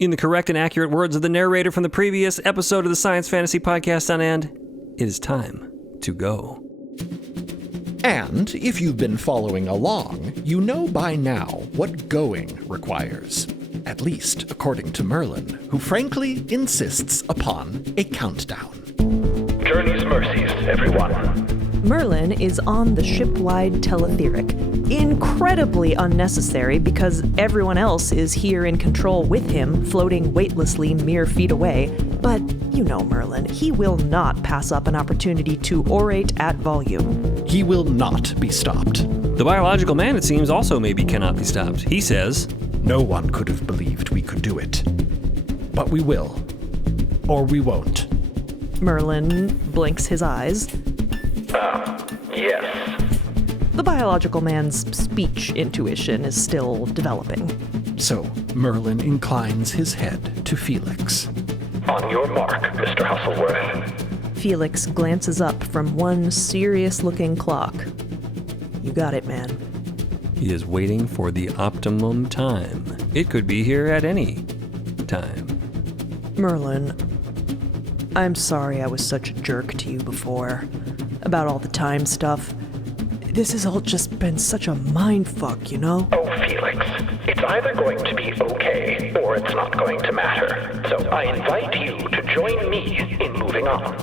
In the correct and accurate words of the narrator from the previous episode of the Science Fantasy Podcast Unend, it is time to go. And if you've been following along, you know by now what going requires. At least according to Merlin, who frankly insists upon a countdown. Journey's mercies, everyone. Merlin is on the ship-wide teletheric. Incredibly unnecessary because everyone else is here in control with him, floating weightlessly mere feet away. But you know Merlin, he will not pass up an opportunity to orate at volume. He will not be stopped. The biological man, it seems, also maybe cannot be stopped. He says, "No one could have believed we could do it. But we will. Or we won't." Merlin blinks his eyes. Yes. The biological man's speech intuition is still developing. So Merlin inclines his head to Felix. On your mark, Mr. Hustleworth. Felix glances up from one serious-looking clock. You got it, man. he is waiting for the optimum time. It could be here at any time. Merlin, I'm sorry I was such a jerk to you before. About all the time stuff. This has all just been such a mindfuck, you know? Oh, Felix, it's either going to be okay, or it's not going to matter. So I invite you to join me in moving on.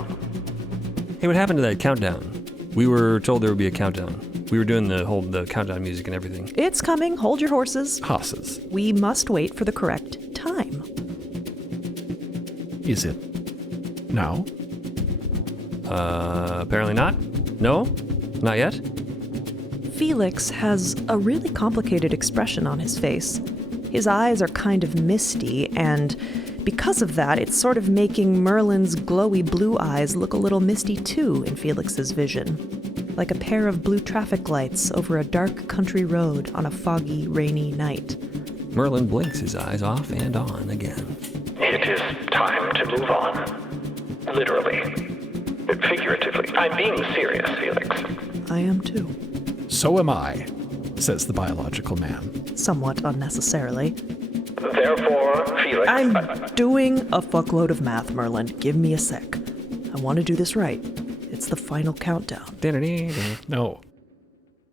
Hey, what happened to that countdown? We were told there would be a countdown. We were doing the countdown music and everything. It's coming. Hold your horses. Horses. We must wait for the correct time. Is it now? Apparently not. No? Not yet? Felix has a really complicated expression on his face. His eyes are kind of misty, and because of that, it's sort of making Merlin's glowy blue eyes look a little misty too in Felix's vision. Like a pair of blue traffic lights over a dark country road on a foggy, rainy night. Merlin blinks his eyes off and on again. It is time to move on. Literally. Figuratively. I'm being serious, Felix. I am too. So am I, says the biological man. Somewhat unnecessarily. Therefore, Felix... I'm doing a fuckload of math, Merlin. Give me a sec. I want to do this right. It's the final countdown. No.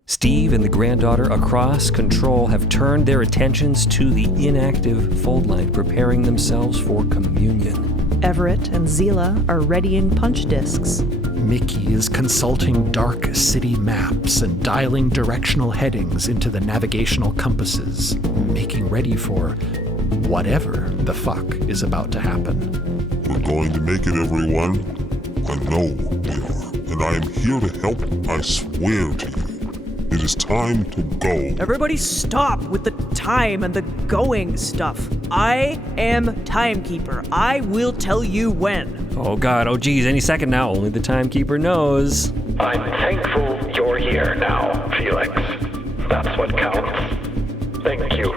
Steve and the granddaughter across control have turned their attentions to the inactive fold light, preparing themselves for communion. Everett and Zila are readying punch discs. Mickey is consulting dark city maps and dialing directional headings into the navigational compasses, making ready for whatever the fuck is about to happen. We're going to make it, everyone. I know we are, and I am here to help, I swear to you. It is time to go. Everybody stop with the time and the going stuff. I am timekeeper. I will tell you when. Oh god, oh geez, any second now. Only the timekeeper knows. I'm thankful you're here now, Felix. That's what counts. Thank you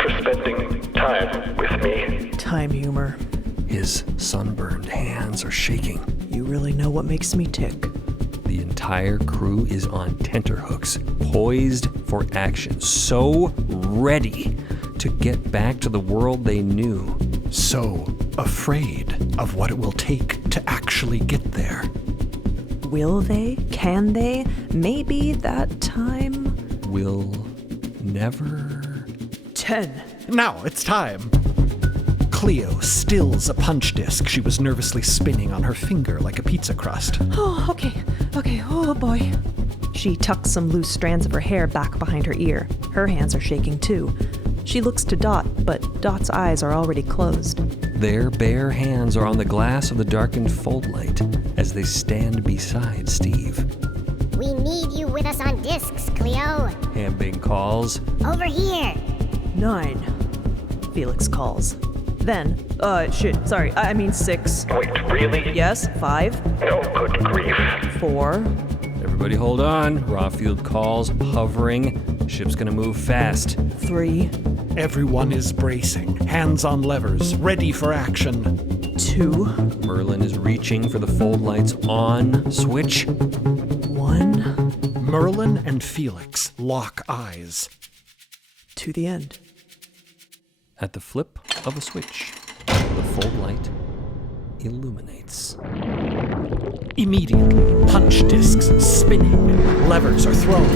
for spending time with me. Time humor. His sunburned hands are shaking. You really know what makes me tick. The entire crew is on tenterhooks, poised for action, so ready to get back to the world they knew. So afraid of what it will take to actually get there. Will they? Can they? Maybe that time will never... 10. Now it's time. Cleo stills a punch disc she was nervously spinning on her finger like a pizza crust. Oh, okay, oh boy. She tucks some loose strands of her hair back behind her ear. Her hands are shaking too. She looks to Dot, but Dot's eyes are already closed. Their bare hands are on the glass of the darkened fold light as they stand beside Steve. We need you with us on discs, Cleo. Hambing calls. Over here. 9, Felix calls. Then, 6. Wait, really? Yes, 5. No, good grief. 4. Everybody hold on. Rawfield calls, hovering. Ship's gonna move fast. 3. Everyone is bracing, hands on levers, ready for action. 2. Merlin is reaching for the fold light's on switch. 1. Merlin and Felix lock eyes. To the end. At the flip of a switch, the fold light illuminates. Immediately, punch discs spinning, levers are thrown.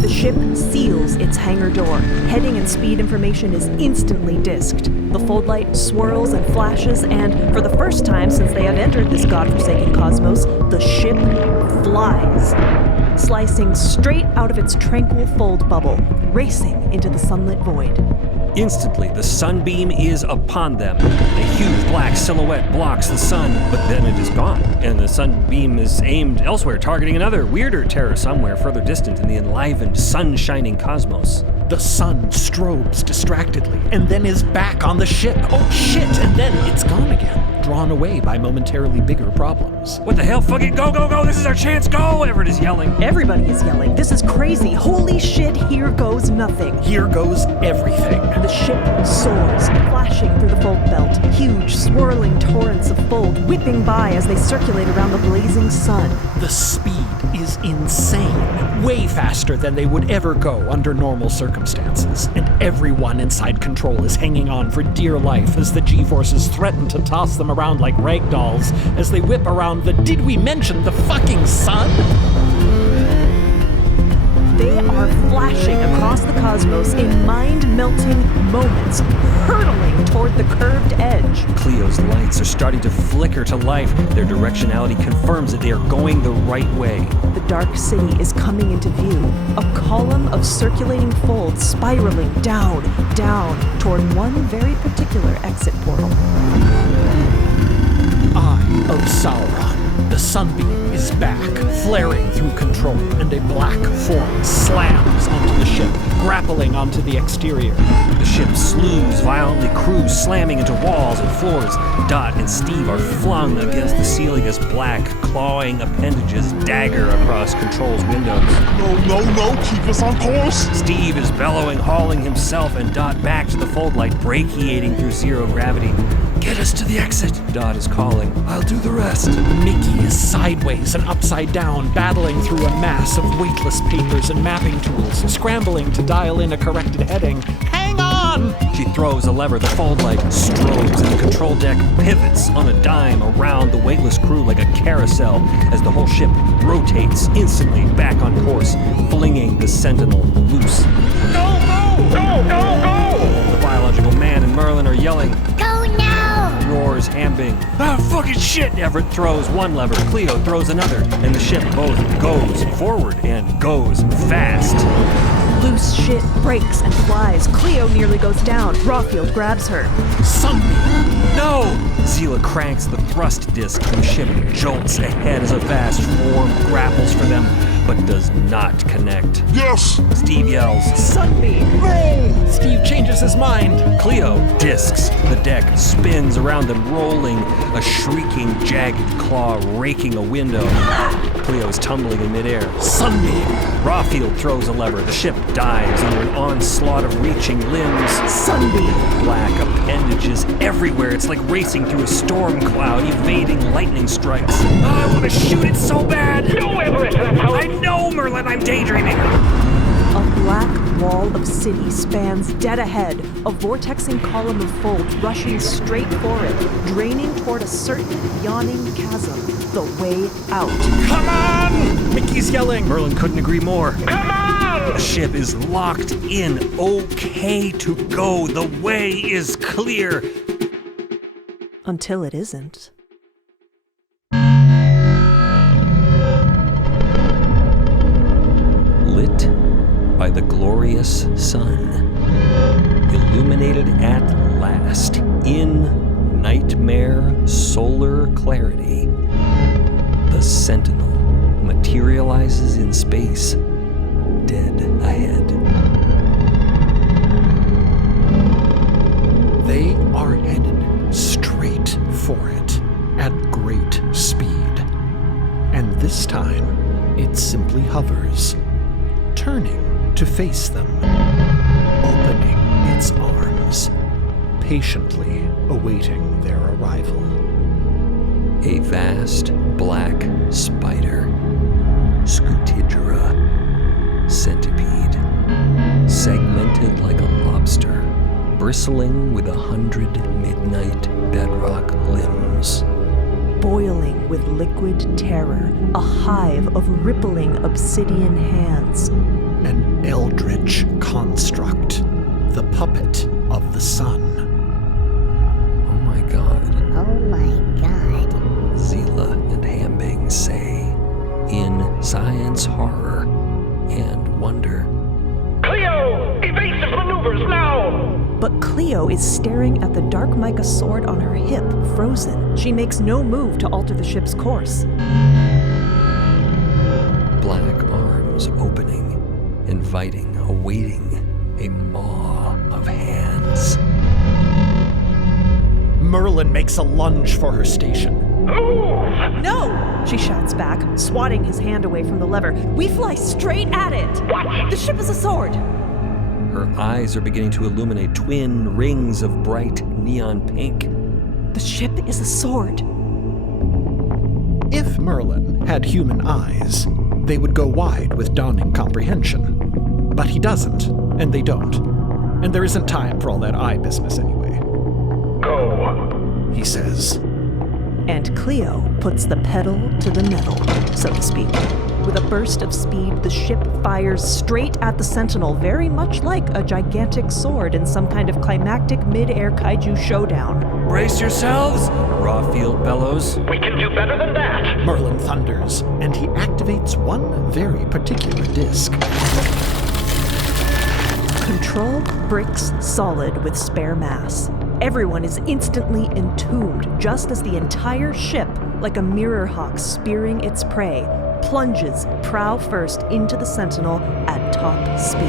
The ship seals its hangar door. Heading and speed information is instantly disked. The fold light swirls and flashes, and for the first time since they have entered this godforsaken cosmos, the ship flies, slicing straight out of its tranquil fold bubble, racing into the sunlit void. Instantly, the sunbeam is upon them. A huge black silhouette blocks the sun, but then it is gone, and the sunbeam is aimed elsewhere, targeting another, weirder terror somewhere further distant in the enlivened, sun-shining cosmos. The sun strobes distractedly, and then is back on the ship. Oh shit, and then it's gone again, drawn away by momentarily bigger problems. What the hell? Fuck it, go, go, go, this is our chance, go! Everett is yelling. Everybody is yelling. This is crazy. Holy shit, here goes nothing. Here goes everything. The ship soars, flashing through the fold belt. Huge, swirling torrents of fold whipping by as they circulate around the blazing sun. The speed is insane. Way faster than they would ever go under normal circumstances. And everyone inside control is hanging on for dear life as the G-forces threaten to toss them around like rag dolls as they whip around the did we mention the fucking sun? They are flashing across the cosmos in mind-melting moments, hurtling toward the curved edge. Cleo's lights are starting to flicker to life. Their directionality confirms that they are going the right way. The dark city is coming into view, a column of circulating folds spiraling down, down, toward one very particular exit portal. Eye of Sauron. The sunbeam is back, flaring through control, and a black form slams onto the ship, grappling onto the exterior. The ship slews violently, crews slamming into walls and floors. Dot and Steve are flung against the ceiling as black, clawing appendages dagger across Control's windows. No, keep us on course! Steve is bellowing, hauling himself and Dot back to the fold light, brachiating through zero gravity. Get us to the exit, Dot is calling. I'll do the rest. Mickey is sideways and upside down, battling through a mass of weightless papers and mapping tools, scrambling to dial in a corrected heading. Hang on! She throws a lever, the fold light strobes, and the control deck pivots on a dime around the weightless crew like a carousel as the whole ship rotates instantly back on course, flinging the Sentinel loose. Go! The biological man and Merlin are yelling. Go now! Roars Hambing. Ah, fucking shit! Everett throws one lever, Cleo throws another, and the ship both goes forward and goes fast. Loose shit breaks and flies. Cleo nearly goes down. Rawfield grabs her. Sunbeam! No! Zila cranks the thrust disc and the ship jolts ahead as a vast form grapples for them, but does not connect. Yes! Steve yells. Sunbeam! No! Steve changes his mind. Cleo discs. The deck spins around them, rolling, a shrieking, jagged claw raking a window. Cleo is tumbling in midair. Sunbeam! Rawfield throws a lever. The ship dives under an onslaught of reaching limbs. Sunbeam! Black appendages everywhere. It's like racing through a storm cloud, evading lightning strikes. Oh, I want to shoot it so bad! No, Everett, that's how I know, Merlin, I'm daydreaming. A black wall of city spans dead ahead, a vortexing column of folds rushing straight for it, draining toward a certain yawning chasm, the way out. Come on! Mickey's yelling. Merlin couldn't agree more. Come on! The ship is locked in, okay to go. The way is clear. Until it isn't. Lit by the glorious sun, illuminated at last in nightmare solar clarity, the Sentinel materializes in space, dead ahead. They are headed straight for it at great speed. And this time, it simply hovers, turning to face them, opening its arms, patiently awaiting their arrival. A vast black spider, Scutidra, centipede, segmented like a lobster, bristling with 100 midnight bedrock limbs. Boiling with liquid terror, a hive of rippling obsidian hands. An eldritch construct, the puppet of the sun. Oh my god. Oh my god. Zila and Hambing say, in science horror and wonder. Cleo! Evasive maneuvers now! But Cleo is staring at the dark mica sword on her hip, frozen. She makes no move to alter the ship's course. Black arms opening, inviting, awaiting a maw of hands. Merlin makes a lunge for her station. Move! No! She shouts back, swatting his hand away from the lever. We fly straight at it! What? The ship is a sword! Her eyes are beginning to illuminate twin rings of bright neon pink. The ship is a sword. If Merlin had human eyes, they would go wide with dawning comprehension. But he doesn't, and they don't. And there isn't time for all that eye business anyway. Go. He says. And Cleo puts the pedal to the metal, so to speak. With a burst of speed, the ship fires straight at the Sentinel, very much like a gigantic sword in some kind of climactic mid-air kaiju showdown. Brace yourselves! Rawfield bellows. We can do better than that! Merlin thunders, and he activates one very particular disc. Control bricks solid with spare mass. Everyone is instantly entombed, just as the entire ship, like a mirror hawk spearing its prey, plunges prow first into the Sentinel at top speed.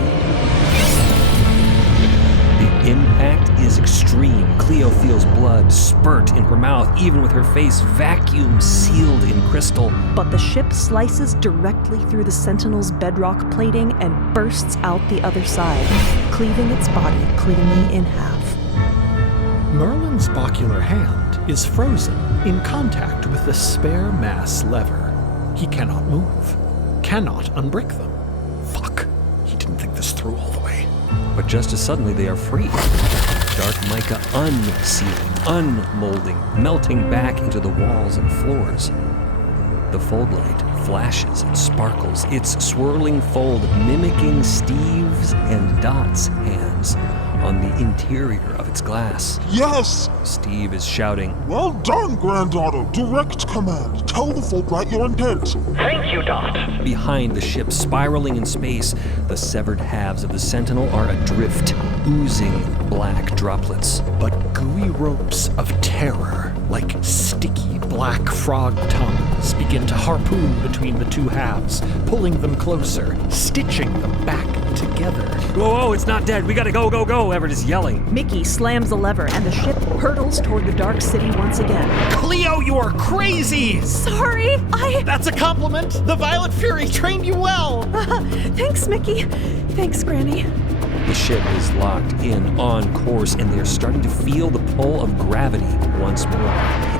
The impact is extreme. Cleo feels blood spurt in her mouth, even with her face vacuum sealed in crystal. But the ship slices directly through the Sentinel's bedrock plating and bursts out the other side, cleaving its body cleanly in half. Merlin's bacular hand is frozen in contact with the spare mass lever. He cannot move, cannot unbrick them. Fuck, he didn't think this through all the way. But just as suddenly they are free. Dark mica unsealing, unmolding, melting back into the walls and floors. The fold light flashes and sparkles, its swirling fold mimicking Steve's and Dot's hands on the interior of its glass. Yes! Steve is shouting, Well done, granddaughter! Direct command! Tell the Fulbright your intent! Thank you, Dot. Behind the ship, spiraling in space, the severed halves of the Sentinel are adrift, oozing black droplets. But gooey ropes of terror, like sticky black frog tongues, begin to harpoon between the two halves, pulling them closer, stitching them back together. Whoa, it's not dead. We gotta go, go, go, Everett is yelling. Mickey slams the lever and the ship hurtles toward the dark city once again. Cleo, you are crazy! Sorry, That's a compliment! The Violet Fury trained you well! Thanks, Mickey. Thanks, Granny. The ship is locked in on course, and they're starting to feel the pull of gravity once more.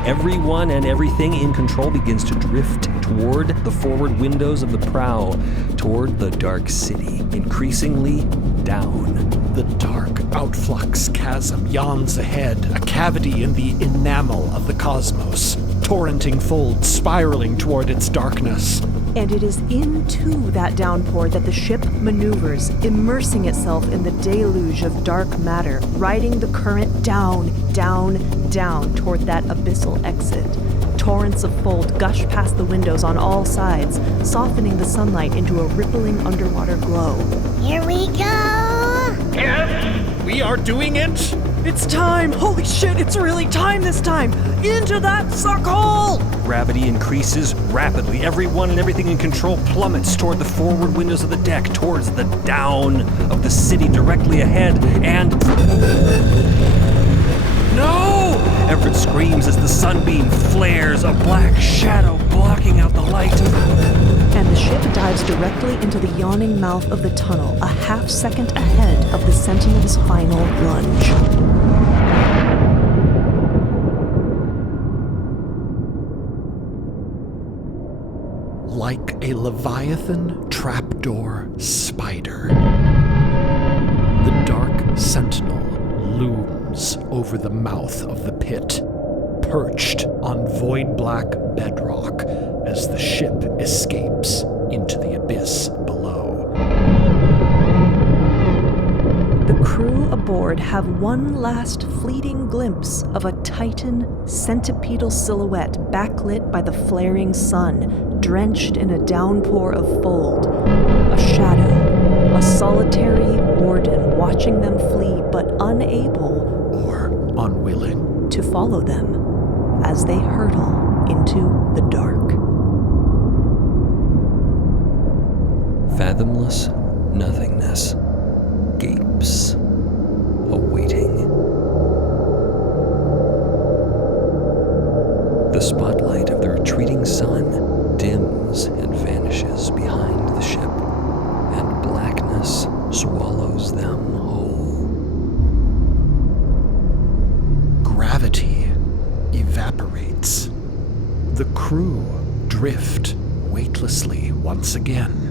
Everyone and everything in control begins to drift toward the forward windows of the prow, toward the dark city, increasingly down. The dark outflux chasm yawns ahead, a cavity in the enamel of the cosmos, torrenting folds spiraling toward its darkness. And it is into that downpour that the ship maneuvers, immersing itself in the deluge of dark matter, riding the current down, down, down toward that abyssal exit. Torrents of fold gush past the windows on all sides, softening the sunlight into a rippling underwater glow. Here we go! Yes? We are doing it! It's time! Holy shit, it's really time this time! Into that suckhole! Gravity increases rapidly. Everyone and everything in control plummets toward the forward windows of the deck, towards the down of the city directly ahead, and... No! Everett screams as the sunbeam flares, a black shadow blocking out the light. And the ship dives directly into the yawning mouth of the tunnel, a half second ahead of the Sentinel's final lunge. Like a Leviathan trapdoor spider, the dark Sentinel looms over the mouth of the pit, perched on void-black bedrock as the ship escapes into the abyss below. The crew aboard have one last fleeting glimpse of a titan, centipedal silhouette backlit by the flaring sun, drenched in a downpour of fold. A shadow, a solitary warden watching them flee, but unable Or unwilling. to follow them as they hurtle into the dark. Fathomless nothingness gapes, awaiting. The spotlight of the retreating sun dims and vanishes behind the ship, and blackness swallows them whole. Gravity evaporates. The crew drift weightlessly once again,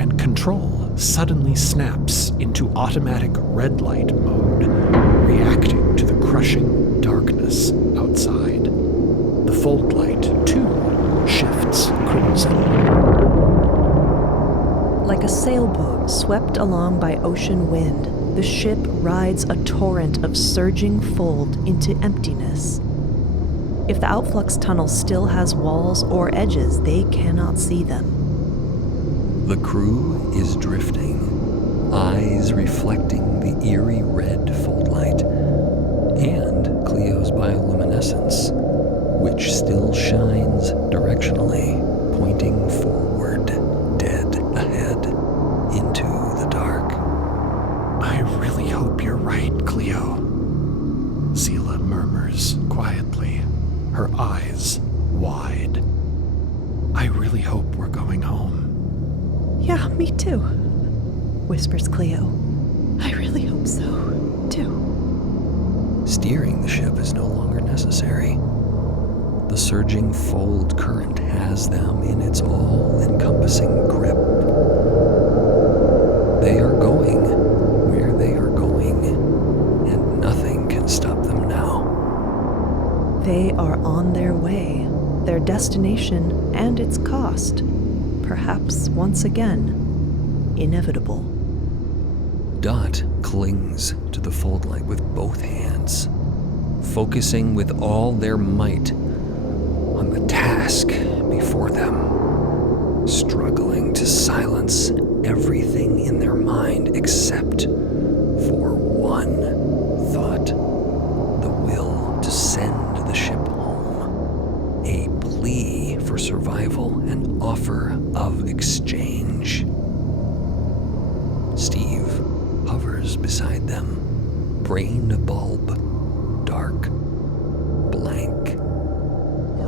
and control suddenly snaps into automatic red light mode, reacting to the crushing darkness outside. The fold light, too, shifts crimson. Like a sailboat swept along by ocean wind, the ship rides a torrent of surging fold into emptiness. If the outflux tunnel still has walls or edges, they cannot see them. The crew is drifting, eyes reflecting the eerie red fold light, and Cleo's bioluminescence, which still shines directionally, pointing forward, dead ahead, into the dark. I really hope you're right, Cleo. Zila murmurs quietly, her eyes wide. I really hope we're going home. Yeah, me too, whispers Cleo. I really hope so, too. Steering the ship is no longer necessary. The surging fold current has them in its all-encompassing grip. They are going where they are going, and nothing can stop them now. They are on their way, their destination and its cost, perhaps once again, inevitable. Dot clings to the fold light with both hands, focusing with all their might on the task before them, struggling to silence everything in their mind except for one thought: the will to send the ship home, a plea for survival, an offer of exchange. Steve hovers beside them, brain a bulb, dark, blank.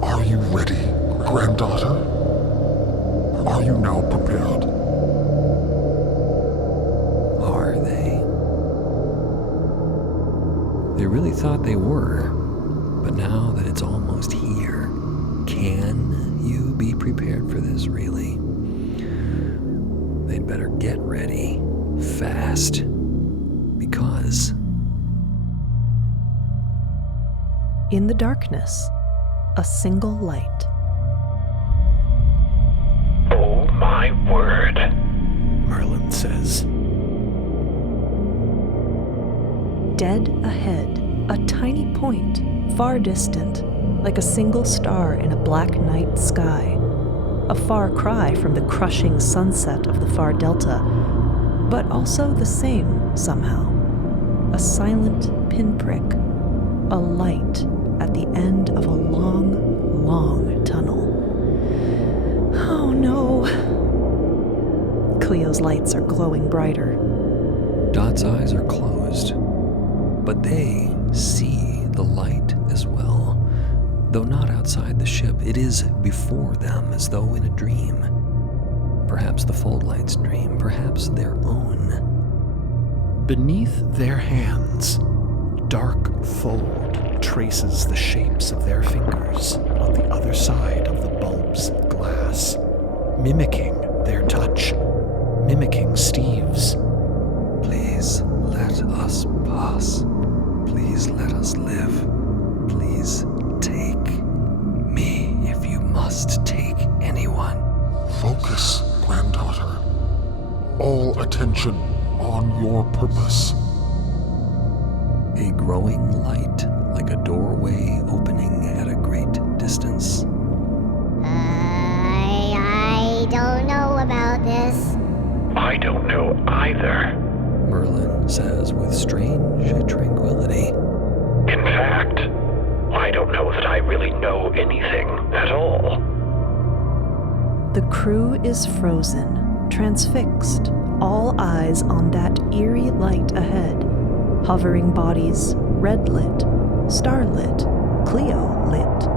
Are you ready, granddaughter? Are you now prepared? Are they? They really thought they were, but now that it's almost here, can you be prepared for this, really? They'd better get ready, fast, because... In the darkness, a single light. Oh my word. Merlin says. Dead ahead, a tiny point, far distant, like a single star in a black night sky. A far cry from the crushing sunset of the far delta, but also the same somehow. A silent pinprick, a light at the end of a long, long tunnel. Oh no. Cleo's lights are glowing brighter. Dot's eyes are closed, but they see the light as well. Though not outside the ship, it is before them as though in a dream. Perhaps the fold light's dream, perhaps their own. Beneath their hands, dark fold traces the shapes of their fingers on the other side of the bulb's glass, mimicking their touch, mimicking Steve's. Please, Let us pass. Please let us live. Please take me if you must take anyone. Focus, granddaughter. All attention on your purpose. A growing light, like a doorway opening at a great distance. I don't know about this. I don't know either. Merlin says with strange tranquility. In fact, I don't know that I really know anything at all. The crew is frozen, transfixed, all eyes on that eerie light ahead. Hovering bodies, red-lit, starlit, Cleo-lit,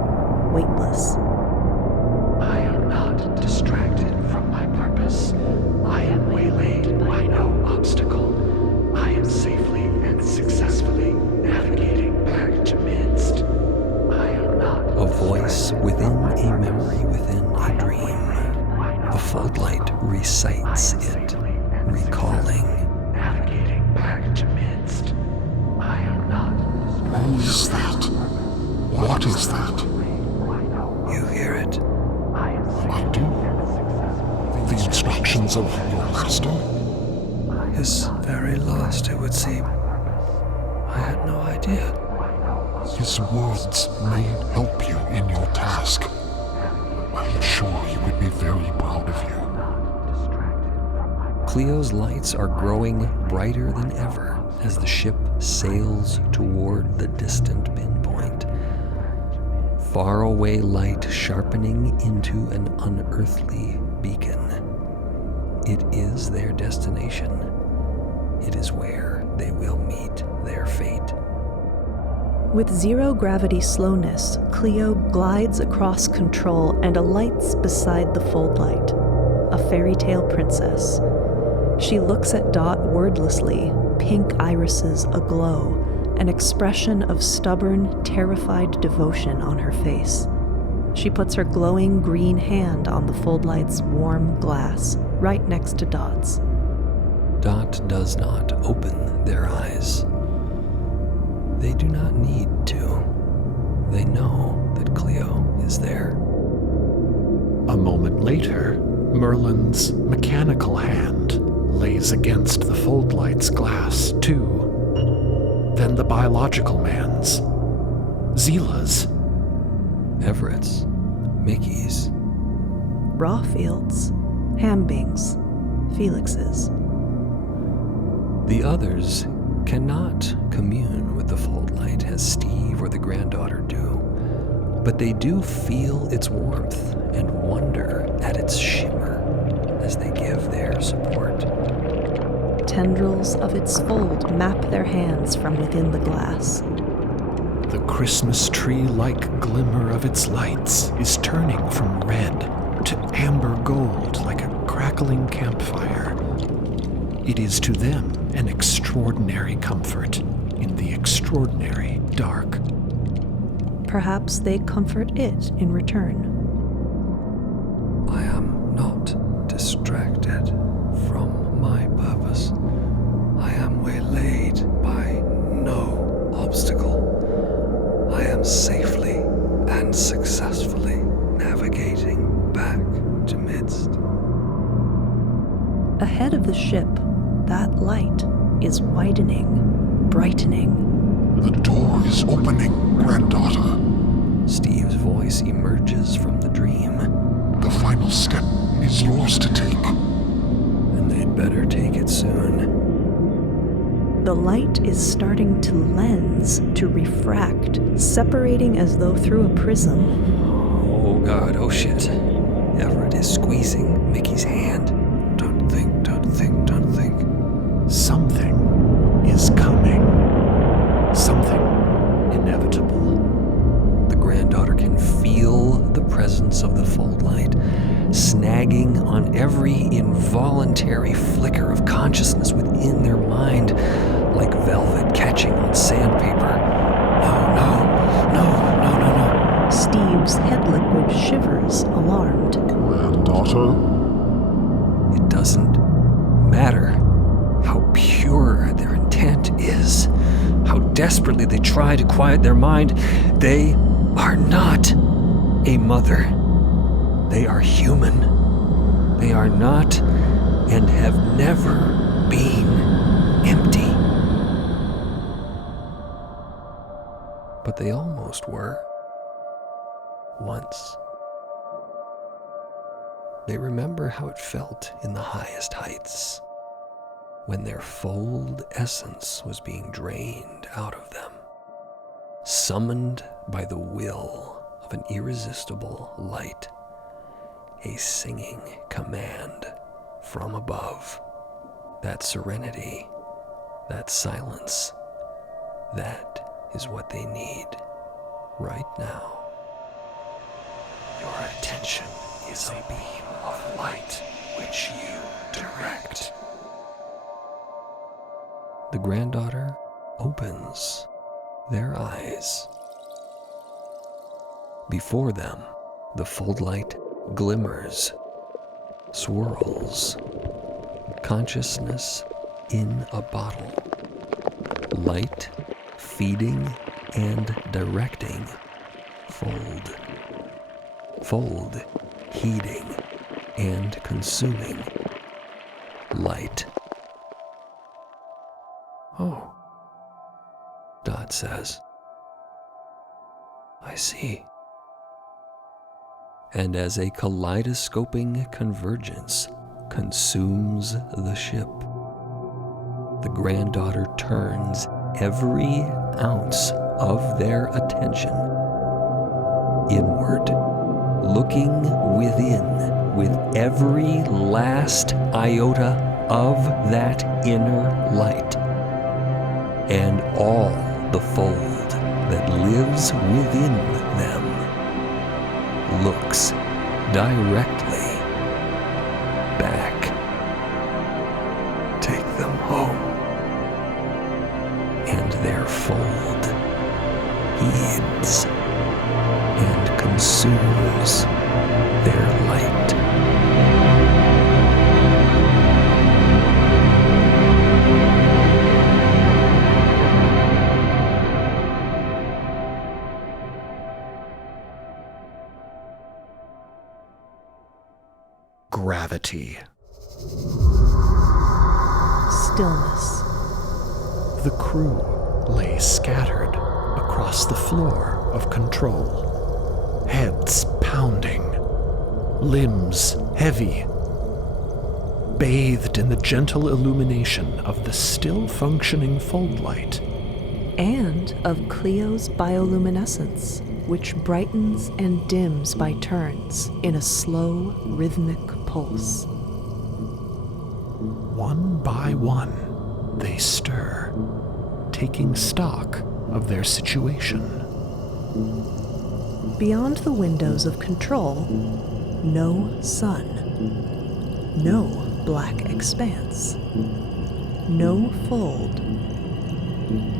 weightless. I am not distracted from my purpose. I am waylaid by no obstacle. I am safely and successfully navigating back to MIDST. I am not... A voice within a memory within a dream. The floodlight recites it, recalling. Navigating back to MIDST. I am not... Who is that? What is that? You hear it? I do. The instructions of your master? His very last, it would seem. I had no idea. His words may help you in your task. I am sure he would be very proud of you. Cleo's lights are growing brighter than ever as the ship sails toward the distant pinpoint. Faraway light sharpening into an unearthly beacon. It is their destination. It is where they will meet their fate. With zero-gravity slowness, Cleo glides across control and alights beside the foldlight, a fairy tale princess. She looks at Dot wordlessly, pink irises aglow, an expression of stubborn, terrified devotion on her face. She puts her glowing green hand on the foldlight's warm glass, right next to Dot's. Dot does not open their eyes. They do not need to. They know that Cleo is there. A moment later, Merlin's mechanical hand lays against the foldlight's glass, too. Then the biological man's. Zila's. Everett's, Mickey's. Rawfield's, Hambing's, Felix's. The others cannot commune with the foldlight as Steve or the granddaughter do, but they do feel its warmth and wonder at its shimmer as they give their support. Tendrils of its fold map their hands from within the glass. The Christmas tree-like glimmer of its lights is turning from red to amber gold like a crackling campfire. It is to them an extraordinary comfort in the extraordinary dark. Perhaps they comfort it in return. I am not distracted from my purpose. I am waylaid by no obstacle. I am safely and successfully navigating back to MIDST. Ahead of the ship, that light is widening, brightening. The door is opening, granddaughter. Steve's voice emerges from the dream. The final step is yours to take. And they'd better take it soon. The light is starting to lens, to refract, separating as though through a prism. Oh God, oh shit. Everett is squeezing Mickey's hand. Don't think, don't think, don't think. Something is coming. Something inevitable. The granddaughter can feel the presence of the foldlight, snagging on every involuntary flicker of consciousness within their mind, like velvet catching on sandpaper. No. Steve's head liquid shivers, alarmed. Granddaughter? It doesn't matter how pure their intentions Desperately, they try to quiet their mind. They are not a mother. They are human. They are not and have never been empty. But they almost were. Once. They remember how it felt in the highest heights, when their fold essence was being drained out of them, summoned by the will of an irresistible light, a singing command from above. That serenity, that silence, that is what they need right now. Your attention is a beam of light which you direct. The granddaughter opens their eyes. Before them, the fold light glimmers, swirls. Consciousness in a bottle. Light feeding and directing. Fold. Fold heating and consuming. Light. Oh, Dot says. I see. And as a kaleidoscoping convergence consumes the ship, the granddaughter turns every ounce of their attention inward, looking within with every last iota of that inner light, and all the fold that lives within them looks directly back. Take them home, and their fold heeds and consumes their light. Gravity. Stillness. The crew lay scattered across the floor of control, heads pounding, limbs heavy, bathed in the gentle illumination of the still-functioning fold light. And of Cleo's bioluminescence, which brightens and dims by turns in a slow, rhythmic pulse. One by one, they stir, taking stock of their situation. Beyond the windows of control, no sun, no black expanse, no fold,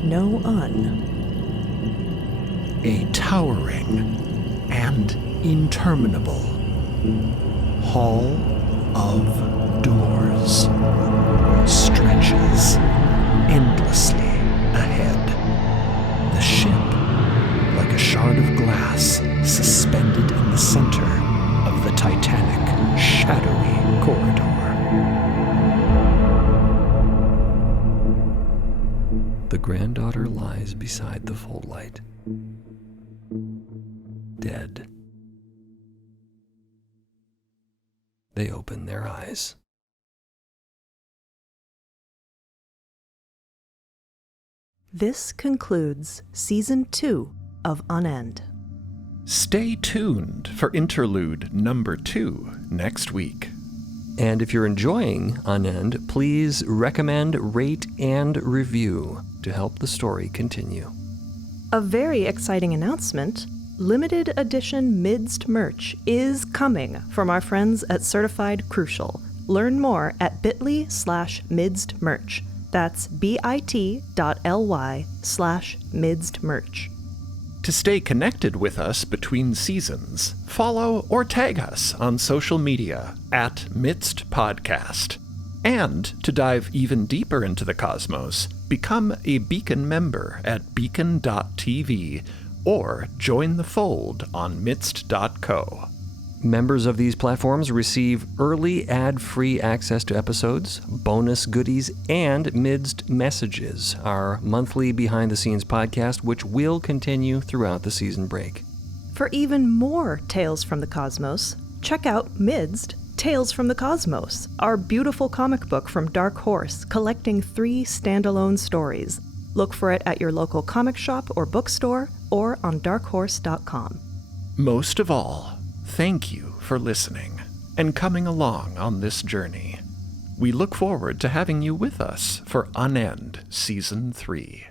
no A towering and interminable hall of doors stretches endlessly ahead. The ship, like a shard of glass suspended in the center of the titanic, shadowy corridor. The granddaughter lies beside the fold light, dead. They open their eyes. This concludes Season 2 of Unend. Stay tuned for interlude number 2 next week. And if you're enjoying Unend, please recommend, rate, and review to help the story continue. A very exciting announcement. Limited edition MIDST merch is coming from our friends at Certified Crucial. Learn more at bit.ly/MIDST merch. That's bit.ly/MIDST merch. To stay connected with us between seasons, follow or tag us on social media at MIDST Podcast. And to dive even deeper into the cosmos, Become a Beacon member at beacon.tv or join the fold on MIDST.co. Members of these platforms receive early ad-free access to episodes, bonus goodies, and MIDST Messages, our monthly behind-the-scenes podcast, which will continue throughout the season break. For even more Tales from the Cosmos, check out MIDST Tales from the Cosmos, our beautiful comic book from Dark Horse, collecting 3 standalone stories. Look for it at your local comic shop or bookstore, or on darkhorse.com. Most of all, thank you for listening and coming along on this journey. We look forward to having you with us for Unend Season 3.